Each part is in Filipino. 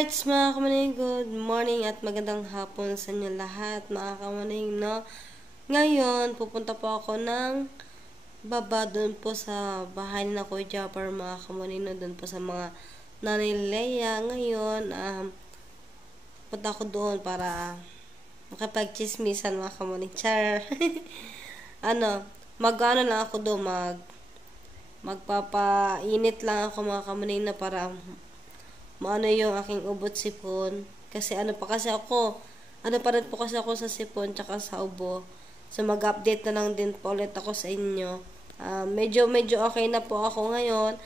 Alright, mga kamaning, good morning at magandang hapon sa inyo lahat, mga kamaning, no? Ngayon, pupunta po ako ng baba doon po sa bahay na Kuya Japper, mga kamaning, no? Doon po sa mga Nanay Leia. Ngayon, punta ako doon para makapag-chismisan, mga kamaning. Char! Mag-ano lang ako doon, magpapainit lang ako, mga kamaning, na para maano yung aking ubot sipon. Kasi ano pa rin po kasi ako sa sipon tsaka sa ubo. So mag-update na lang din po ulit ako sa inyo. Medyo okay na po ako ngayon.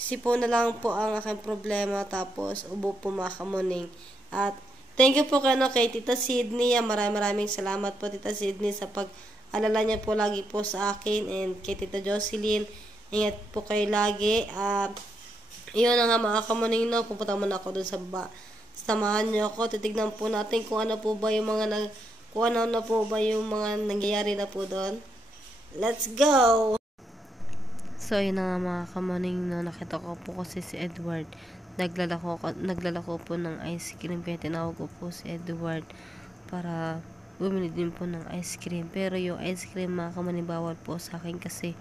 Sipon na lang po ang aking problema, tapos ubo po, mga kamuning. At thank you po kay Tita Sydney. Maraming salamat po, Tita Sydney, sa pag-alala niya po lagi po sa akin, and kay Tita Jocelyn. Ingat po kayo lagi. Iyon na nga, mga kamuning, no? Pupunta muna ako doon sa baba. Samahan niyo ako. Titignan po natin kung ano po ba yung mga nangyayari na po doon. Let's go! So, yun na nga, mga kamuning, no? Nakita ko po kasi si Edward. Naglalako po ng ice cream. Kaya tinawag ko po si Edward para bumili din po ng ice cream. Pero yung ice cream, mga kamuning, bawal po sa akin kasi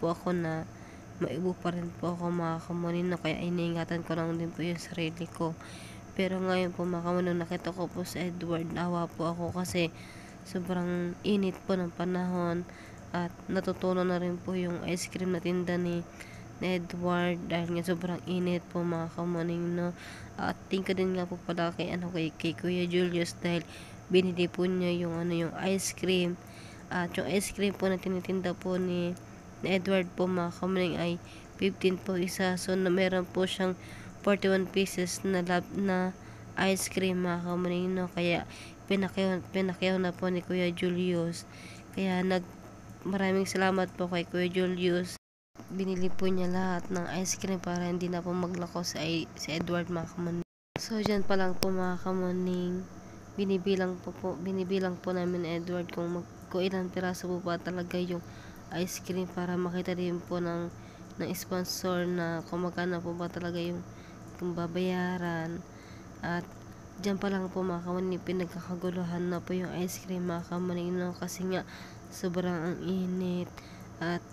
po ako na maibo pa rin po ako, mga kamuning, no? Kaya iniingatan ko lang din po yung sarili ko. Pero ngayon po, mga kamuning, nakita ko po sa Edward, awa po ako kasi sobrang init po ng panahon at natutunan na rin po yung ice cream na tinda ni Edward dahil nga sobrang init po, mga kamuning, no? At tingka din nga po pala kay Kuya Julius dahil binili po niya yung ice cream. At yung ice cream po na tinitinda po ni Edward po, mga kamuning, ay 15 po isa. So meron po siyang 41 pieces na ice cream, mga kamuning, no? Kaya pinakyaw na po ni Kuya Julius. Kaya maraming salamat po kay Kuya Julius. Binili po niya lahat ng ice cream para hindi na po maglako si Edward, mga kamuning. So dyan pa lang po, mga kamuning, binibilang po namin Edward kung ilang piraso po ba talaga yung ice cream para makita din po ng sponsor na kung magkano po ba talaga yung babayaran. At dyan pa lang po, mga kamuning, pinagkakaguluhan na po yung ice cream, mga kamuning, no? Kasi nga sobrang ang init. At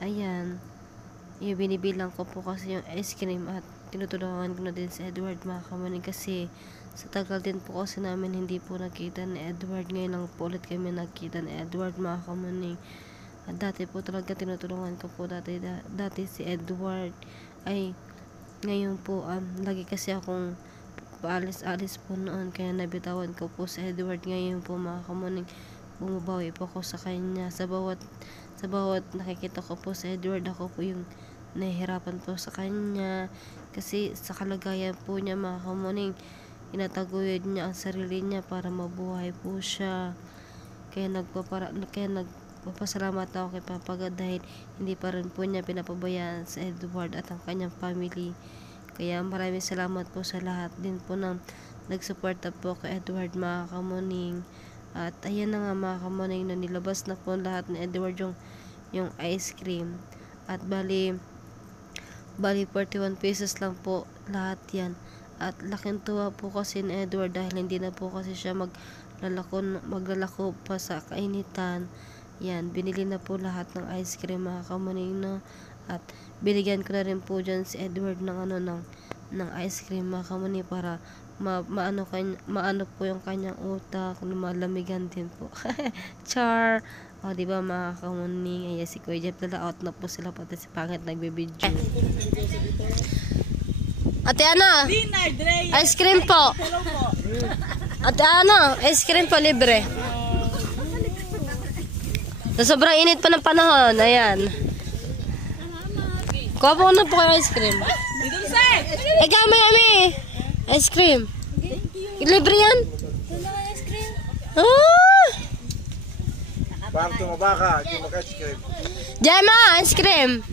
ayan, binibilang ko po kasi yung ice cream at tinutulungan ko na din si Edward, mga kamuning, kasi sa tagal din po kasi namin hindi po nakita ni Edward. Ngayon lang po ulit kami nakita ni Edward, mga kamuning. At dati po talaga tinutulungan ko po dati si Edward. Ay ngayon po lagi kasi akong paalis-alis po noon, kaya nabitawan ko po si Edward. Ngayon po, mga kamuning, bumabawi po ako sa kanya. Sa bawat nakikita ko po si Edward, ako po yung nahihirapan po sa kanya kasi sa kalagayan po niya, mga kamuning, inataguyod niya ang sarili niya para mabuhay po siya. Kaya nagpapasalamat ako kay Papa God dahil hindi pa rin po niya pinapabayaan sa Edward at ang kanyang family. Kaya maraming salamat po sa lahat din po ng nagsuporta po kay Edward, mga kamuning. At ayan na nga, mga kamuning, na nilabas na po lahat ni Edward yung ice cream. At bali 41 pesos lang po lahat yan. At laking tuwa po kasi ni Edward dahil hindi na po kasi siya maglalako pa sa kainitan. Yan, binili na po lahat ng ice cream, mga kamuning, no? At binigyan ko na rin po dyan si Edward ng ice cream, mga kamuning, para maano po yung kanyang utak, malamigan din po. Char! O, diba, mga kamuning? Ayan, si Kuya Jeff, out na po sila, pati si Pangit nagbibidyo. Ate Ana, ice cream po. Ate Ana, ice cream po, libre. So, sobrang init pa ng panahon. Ayan. Kuha po na po kayo ice cream. Ikaw, Miami. Ice cream. Libre yan. Parang tumabaka, ice cream. Gemma, ice cream.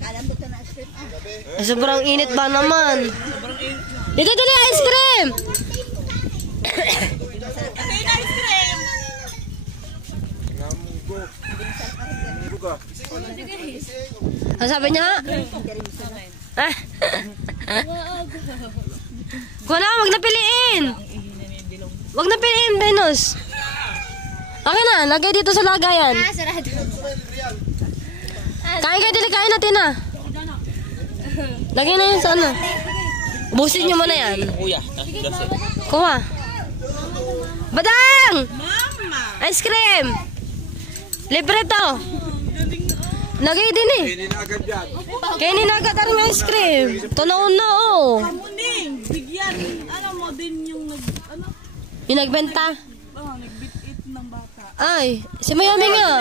Sobrang init ba naman? Dito, ice cream. Ang sabi niya? Kuha na, wag na piliin. Wag na piliin, Venus. Okay na, lagay dito sa lagayan. Sarado. Kain kayo, dili kain natin na. Lagay na yun sa ano. Ubusin nyo muna yan. Kuha. Badang! Ice cream! Libre to. Lagay din eh. Kainin na agad ang ice cream. Tunaon na oh. Kamuning, bigyan. Ano mo din yung Yung nagbenta. nagbit-it ng bata. Ay, si Mayumi nga.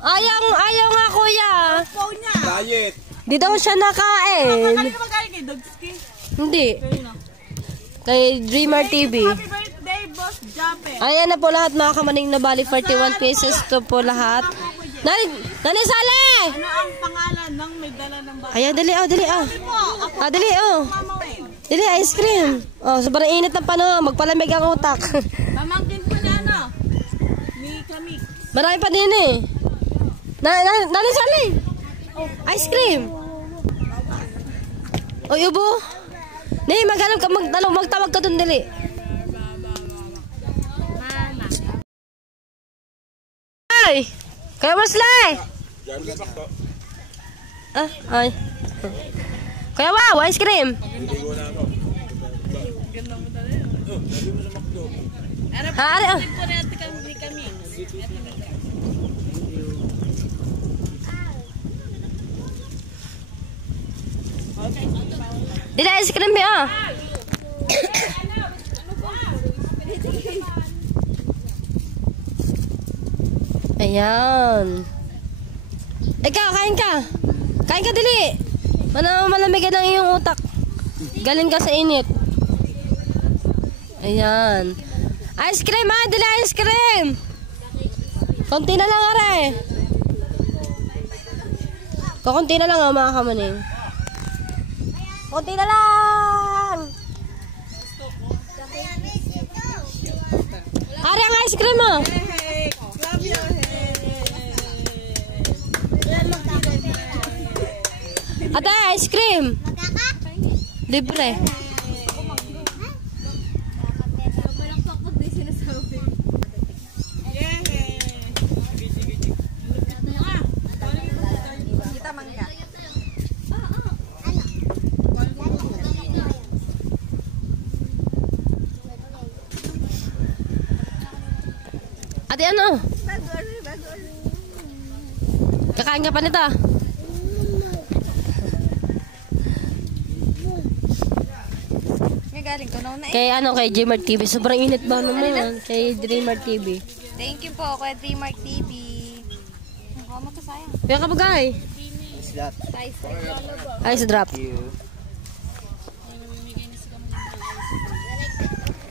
Ayaw nga kuya. Phone niya. Diet. Di daw siya nakain. Kanina magaling kay Dogski. Hindi. Kayo na. Kay Dreamer TV. Happy birthday, Boss Jape. Ayan na po lahat mga kamaning na bali. 41 pesos to po lahat. Nani Sale! Ano ang pangalan ng may dala ng bata? Ayan, dali oh, dali oh. Ah, dali oh. Mama Wayne. Dali, ice cream. Oh, sobrang init ng panahon. Magpalamig ang utak. Pamangkin po niya ano? Ni Kamik. Marami pa din eh. Nani Sale! Ice cream. O, yubo. Nay, maghanap ka, magtawag ka dun, dali. Mama. Ay! Kaya Maslay! Ah, ay. Kaya wow, ice cream. Hari, ah. Po na ate kami ni Kamik. Dili ice cream ya. Ayan. Ikaw, kain ka. Kain ka dili. Malamig na iyong utak. Galing ka sa init. Ayan. Ice cream ha, dili ice cream. Konti na lang are. Konti na lang ha mga kamaning. Konti na lang. Are ang ice cream mo. Ate, ice cream. Libre. Ate, ano? Kakain ka pa nito. Galing ko na Kay kay Dreamer TV. Sobrang init ba naman? Kay Dreamer TV. Thank you po, Kuya Dreamer TV. Nakuha mo to sayang. Kaya ka bagay? Ice drop.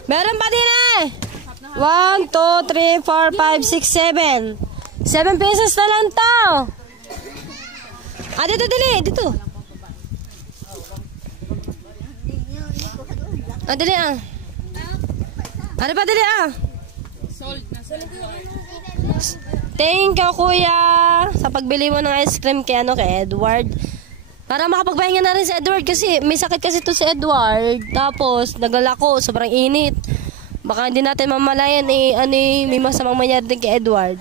Meron pa din eh! 1, 2, 3, 4, 5, 6, 7. 7 pesos na lang to. Ah, dito, dili. Dito. Ah, dili ah. Ano pa, dili ah. Thank you, kuya, sa pagbili mo ng ice cream kay Edward. Para makapagpahinga na rin si Edward kasi may sakit kasi to si Edward. Tapos, naglalako, sobrang init. Baka hindi natin mamalayan may masamang mangyari din kay Edward.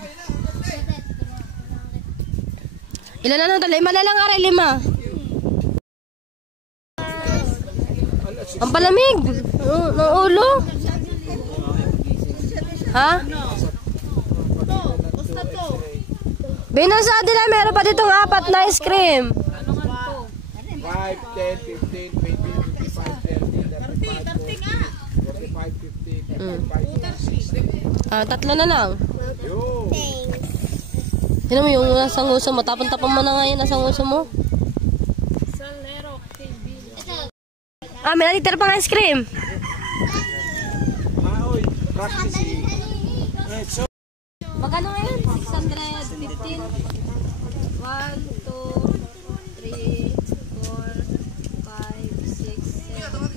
Ilan na lang, 5 na lang are, 5. Ang palamig ng ulo. Ha? Binasa nila, meron pa ditong 4 na ice cream. 5, 10, 15, 20, 25, 30, 45, 50, 55, 60. Ah, 3 na lang. Yo. Tignan mo yung nasa nguso mo. Tapon-tapon mo na ngayon nasa nguso mo. Ah, may natitira pang ice cream. Oy, practice. Magkano ngayon? 615. 1, 2, 3, 4, 5, 6, 7.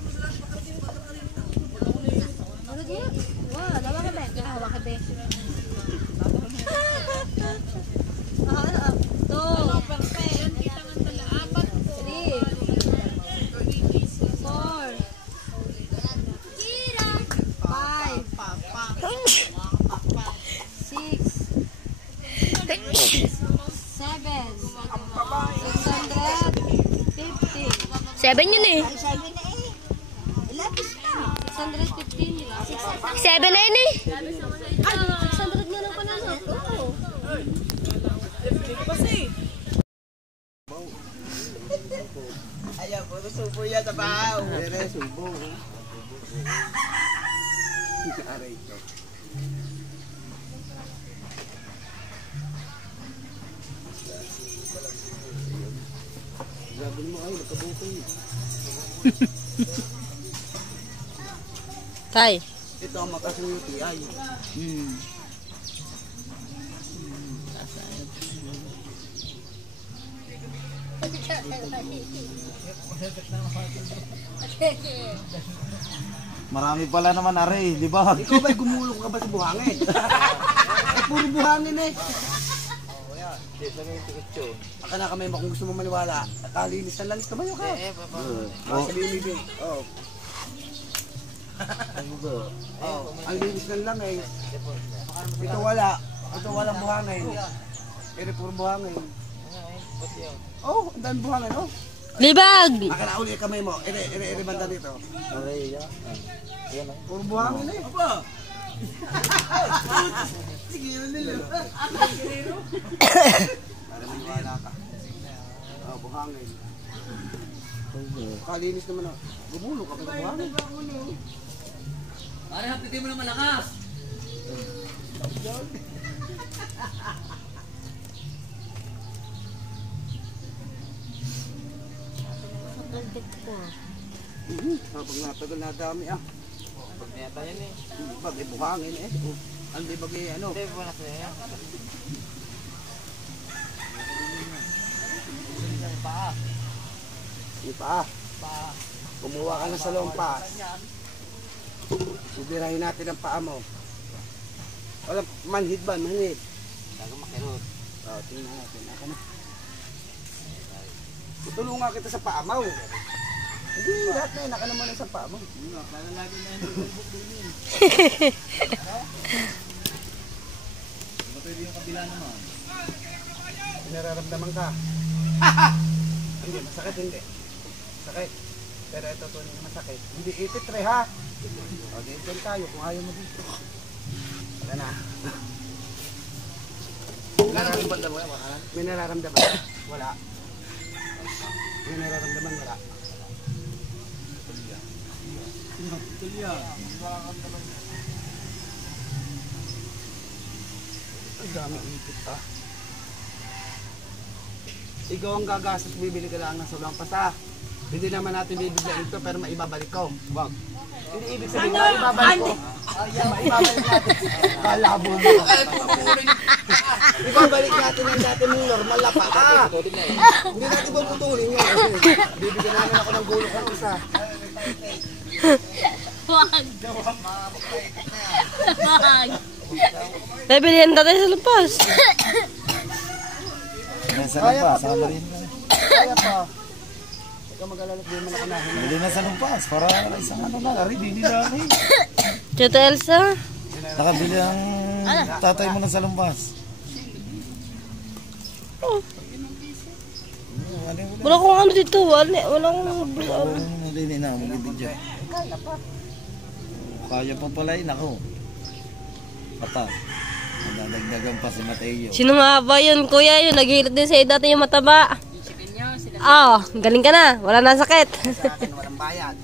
7 yun eh. 615 nila. 7 na yun eh. Ay, 600 nga lang pala. Oo. Kasi. Ayaw po, subo yan sa bahaw. Pero subo. Aray ko. Sabi mo ay, nagkabukay. Tay. Ito ang makasang UTI. Marami pala naman are, di ba? Ikaw ba'y gumulong ka ba sa buhangin? Ay, puro buhangin eh. Akala ka may kung gusto mo maniwala. Kalinis na langis kamayo ka. Sabihin mo oh. Ang linis ng langis. Ito wala. Ito walang buhangin. Pero puro buhangin. Oh, ang dami buhangin oh. Libag! Akala uli kamay mo. Ere banda dito. Puro buhangin eh. Sige yun nila. Para maniwala ka. Oh, buhangin. Kalinis naman oh. Gumulong ka pa sa buhangin. Pare, hapitin mo na malakas. Habang natagal na dami ah. Pag niyata yan eh. Pag buhangin eh. Ang libag eh ano. Hindi, buwanas na yan. Yung paa. Kumuha ka na sa lompas. Bibirahin natin ang paa mo. Wala, manhid ba? Manhid. Bago makirot. Oh, tingnan natin. Ako na. Tutulungan kita sa paa mo. Hindi, lahat na yun. Naka naman sa paa mo. Para lagi na yung bubuk din yun. Pwede yung kabila naman. Nararamdaman ka. Hindi, masakit hindi. Sakit. Pero ito tunay na masakit. Hindi ipit re ha. O, dito tayo kung ayaw mo dito. Wala na. May nararamdaman? Wala. May nararamdaman? Wala. Ang dami ipit ha. Ikaw ang gagastos, bibili ka lang ng sobrang pasa. Hindi naman natin bibigyan ito pero maibabalik ko. Wag. Hindi ibig sabihin na ibabalik ko. Maibabalik natin. Kalabo mo. Ibabalik natin ang dati mong normal na paa. Hindi natin puputulin yun. Bibigyan namin ako ng gulong ng isa. Wag. Wag. Tay, bilihan tayo sa lupas. Nasa lumpas, sama rin na. Kaya pa. Ikaw mag-alala, di mo nakanahin. Bili na sa lumpas, para isang ano na, ari, bili na rin. Tita Elsa? Nakabili ang tatay mo na sa lumpas. Wala kong ano dito. Wala kong... Hindi na, mag-ibig dyan. Kaya pa pala yun ako. Pata. Nadagdagan pa si Mateo. Sino nga ba yun, kuya? Yun, naghihilit din sa'yo dati yung mataba. Oo, galing ka na. Wala na sakit. Sa akin, walang bayad.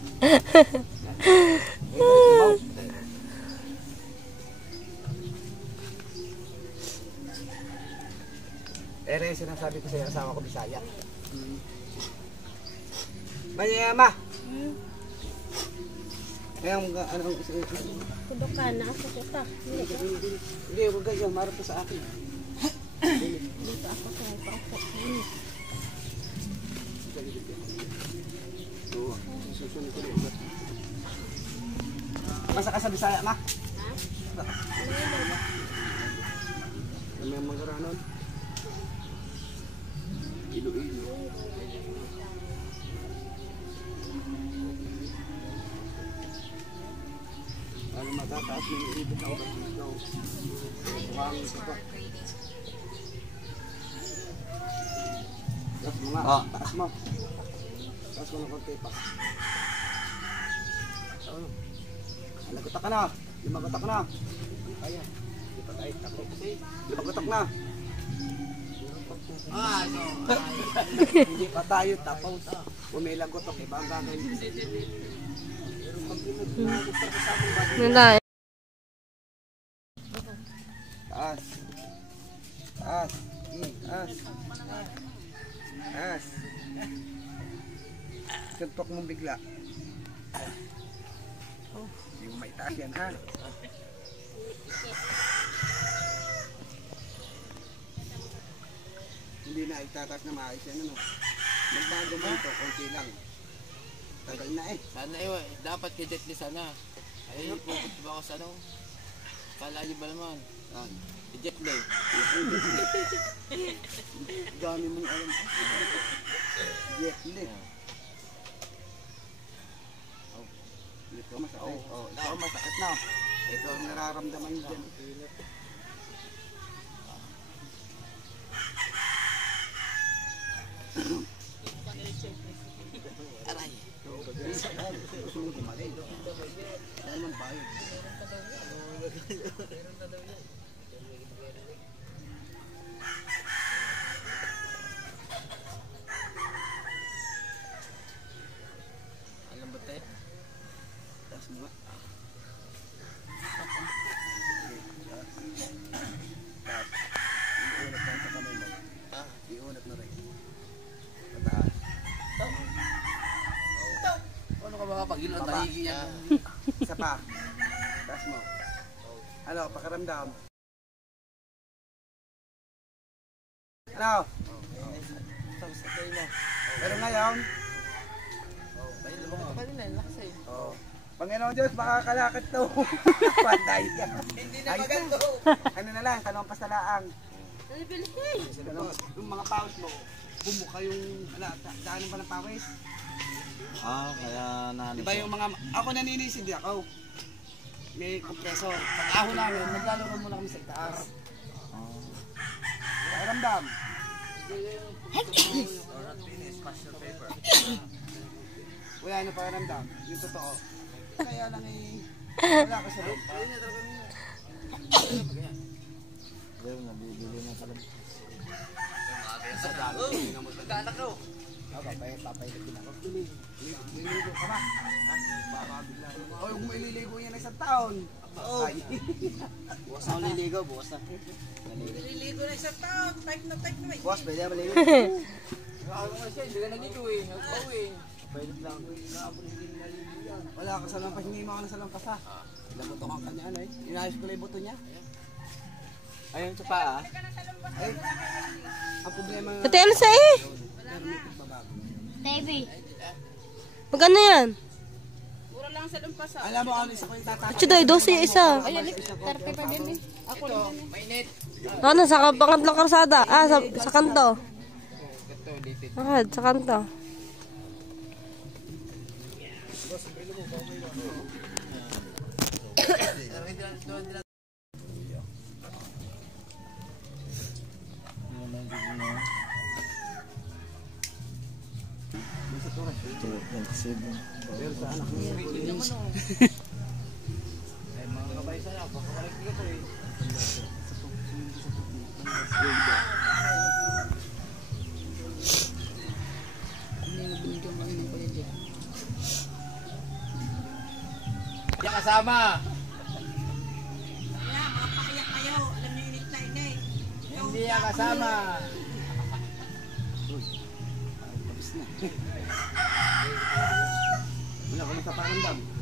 Ere, sinasabi ko sa'yo, asawa ko Bisaya. Mayama! Ngayon, anong gusto nyo? Kudok ka na. Kukuta. Hindi, huwag ganyan. Marap ko sa akin. Dito ako sa pangko. Masa ka sa Bisaya, ma? May mga ranon. Ilo-ilo. Ano matataas yung ibig ako dito. Buhangin ko pa. Taas mo nga. Taas mo. Tapos ko ng konti pa. Lagutak ka na. Limagutak na. Ayan. Hindi pa tayo tako. Limagutak na. Hindi pa tayo tapos. Kung may lagutok, iba ang gagawin. Nila. Taas. Taas. Taas. Taas. Suntok mong bigla. Hindi mo maitaas yan, ha? Hindi na itataas na maayos yan, ano? Magbago mo ito, konti lang. Tagal na eh. Sana dapat kay Jet Li sana. Ay, pupunta ba ako sa ano? Kalayo ba naman? Kay Jet Li. Dami mong alam. Jet Li. Ito masakit. Oh, ito masakit na. Ito ang nararamdaman niyo dyan. Aray. Gusto mo gumaling. Ano naman bayad? Alam ba tayo? Taas mo nga. Taas. Iunat lang sa kamay mo. Iunat na rin. Pataas. Ano ka ba pag ilan tayo yan? Isa pa. Taas mo. Ano, pakaramdam. Ano? Tapos tayo mo. Pero ngayon, Tayo lumang ka pa rin eh. Lakas eh. oh, Panginoon Diyos, makakalakad to. Patay ka. Hindi na maganda. Ano na lang, talong pasalaang. Yung mga pawis mo, bumuka yung, daanan pa ng pawis. Kaya na Diba yung mga, ako naninisid ako. May kompresor. Pag ahon namin, naglalaro muna kami sa itaas. Pakiramdam. Wala na pakiramdam. Yung totoo. Kaya lang wala ka sa loob. nabibili na pala. Sa dami. Magkaanak ko. Papayagin ako. Liligo ka ba? Baka bigla. O yung ililigo yan isang taon. Ay. Bukas na ako liligo. Bukas na. Nililigo na isang taon. Type na may. Bukas, pwede na maligo. Ako nga siya, hindi ka naligo eh. Nagpaw eh. Pwede lang. Wala ka sa lampas. Hindi mo ka na sa lampas ha. Ilabuto ka kanya ano eh. Inayos ko lang yung buto niya. Ayun sa paa. Ay. Ang problema. Pati ano sa eh? Hermetic babago. Baby. Magkano yan? Puro lang sa lumpasa. Alam mo ano isa ko yung tatakot. Chuday, 12 yung isa. Ayan, 30 pa din eh. Ako rin din eh. Mainit. Ano, sa pangatlong karsada? Sa kanto. Sa kanto. Ay, mga kabay sana. Pakabalik ko ito eh. Hindi kasama. Kaya, makapakiyak kayo. Alam niyo init na init. Hindi yan kasama. Wala ko na sa pakiramdam.